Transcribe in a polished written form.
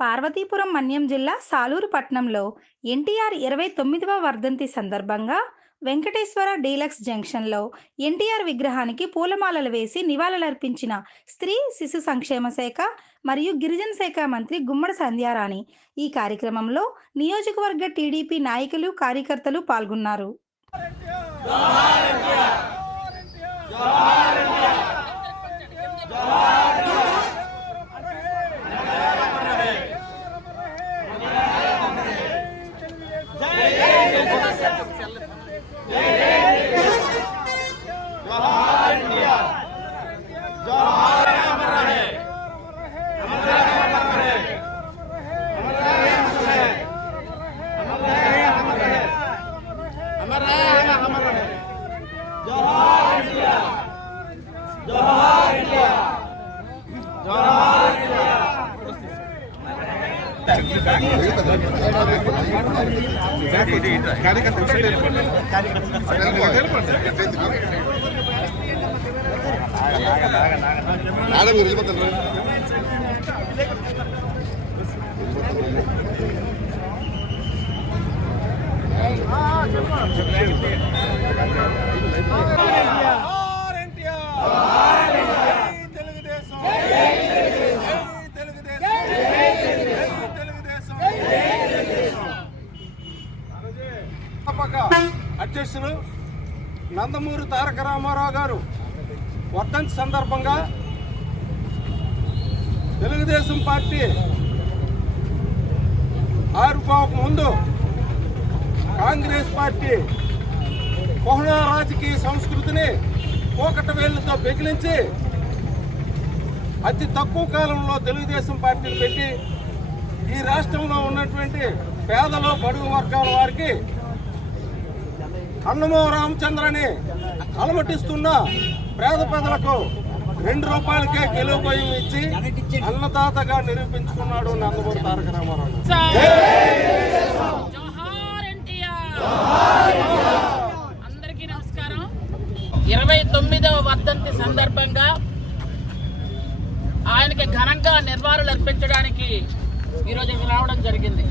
పార్వతీపురం మన్యం జిల్లా సాలూరు పట్టణంలో ఎన్టీఆర్ 29వ వర్ధంతి సందర్భంగా వెంకటేశ్వర డీలక్స్ జంక్షన్లో ఎన్టీఆర్ విగ్రహానికి పూలమాలలు వేసి నివాళులర్పించిన స్త్రీ శిశు సంక్షేమ శాఖ మరియు గిరిజన శాఖ మంత్రి గుమ్మడి సంధ్యారాణి. ఈ కార్యక్రమంలో నియోజకవర్గ టీడీపీ నాయకులు, కార్యకర్తలు పాల్గొన్నారు. అధ్యక్షులు నందమూరి తారక రామారావు గారు వర్ధంతి సందర్భంగా తెలుగుదేశం పార్టీ ఆవిర్భావక ముందు కాంగ్రెస్ పార్టీ బహుళ రాజకీయ సంస్కృతిని కోకట వేళ్లతో బెకిలించి అతి తక్కువ కాలంలో తెలుగుదేశం పార్టీని పెట్టి ఈ రాష్ట్రంలో ఉన్నటువంటి పేదలు, బడుగు వర్గాల వారికి అన్నమో రామచంద్రని అలమటిస్తున్న పేద ప్రజలకు ₹2కే కిలో బియ్యం ఇచ్చి అన్నదాతగా నిరూపించుకున్నాడు నందమూరి తారక రామారావు. అందరికీ నమస్కారం. 29వ వర్ధంతి సందర్భంగా ఆయనకి ఘనంగా నివాళులు అర్పించడానికి ఈరోజు రావడం జరిగింది.